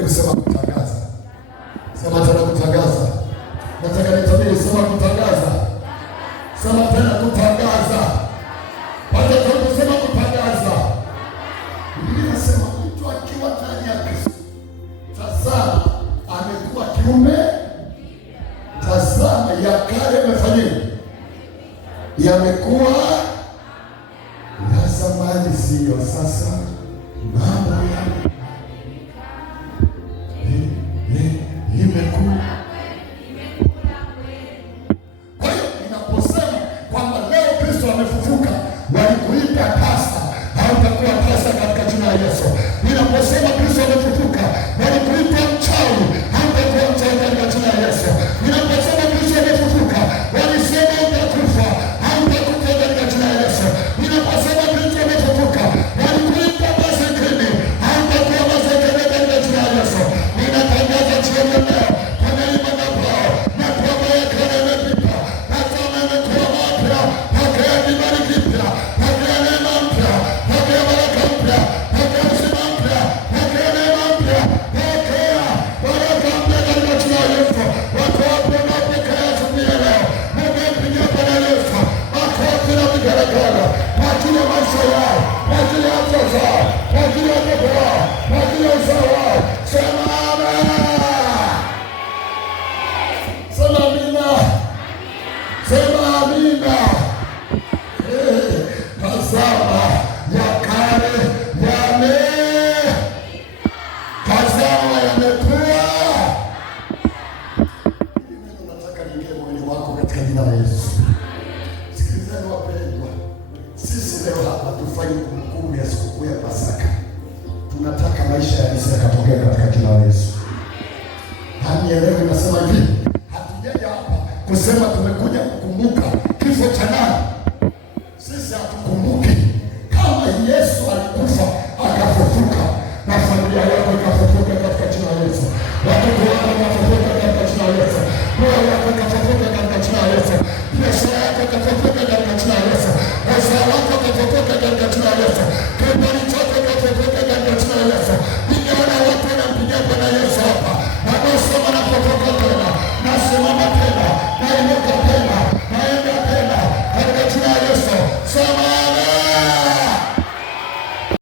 Hebu sema kutangaza. Sema tena kutangaza. Nataka nitabiri, sema kutangaza. Sema tena kutangaza. Baada ya kusema kutangaza, Biblia inasema mtu akiwa ndani ya Kristo, tazama amekuwa kiumbe. Tazama ya kale yamefanyika, yamekuwa ya zamani, siyo sasa mambo ya imekuwa. Kwa hiyo ninaposema kwamba leo Kristo amefufuka, walikuita pasta, hautakuwa pasta katika jina la Yesu. Ninaposema Kristo amefufuka, walikuita mchawi, hautakuwa mchawi katika jina la Yesu. Ninaposema Kristo amefufuka, walisema utakufa, hautakufa katika jina la Yesu. Ninaposema Kristo amefufuka, walikuita masikini, hautakuwa masikini katika jina la Yesu. Ninatangaza jioni leo kwa neema na kwao, na kwa baraka imepita, na kama imekuwa mapya, pokea kibali kipya, pokea neema mpya, pokea baraka mpya, pokea uzima mpya, pokea neema mpya, pokea baraka mpya katika jina la Yesu. Watu wapo wanaopokea asubuhi leo, Mungu mpigie Bwana Yesu makofi na vigelegele kwa ajili ya maisha yao, kwa ajili ya afya zao, kwa ajili ya watoto wao, kwa ajili ya uzao wao. Sema amen. Sema amina. Sema amina. Tazama ya kale tazama yamekuwa. Mimi nataka niingie moyoni wako katika jina la Yesu. Sikilizeni wapendwa, sisi leo hapa tufanye kumbukumbu ya sikukuu ya Pasaka. Tunataka maisha ya Yesu yakatokea katika jina la Yesu. Hanielewi nasema hivi, hatujaja hapa kusema tumekuja kukumbuka kifo cha nani. Sisi hatukumbuki kama Yesu